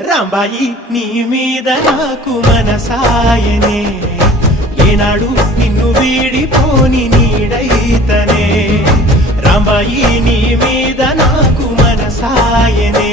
రాంబాయి నీ మీద నాకు మనసాయనే ఏనాడు నిన్ను వీడిపోని నీడైతనే రాంబాయి నీ మీద నాకు మనసాయనే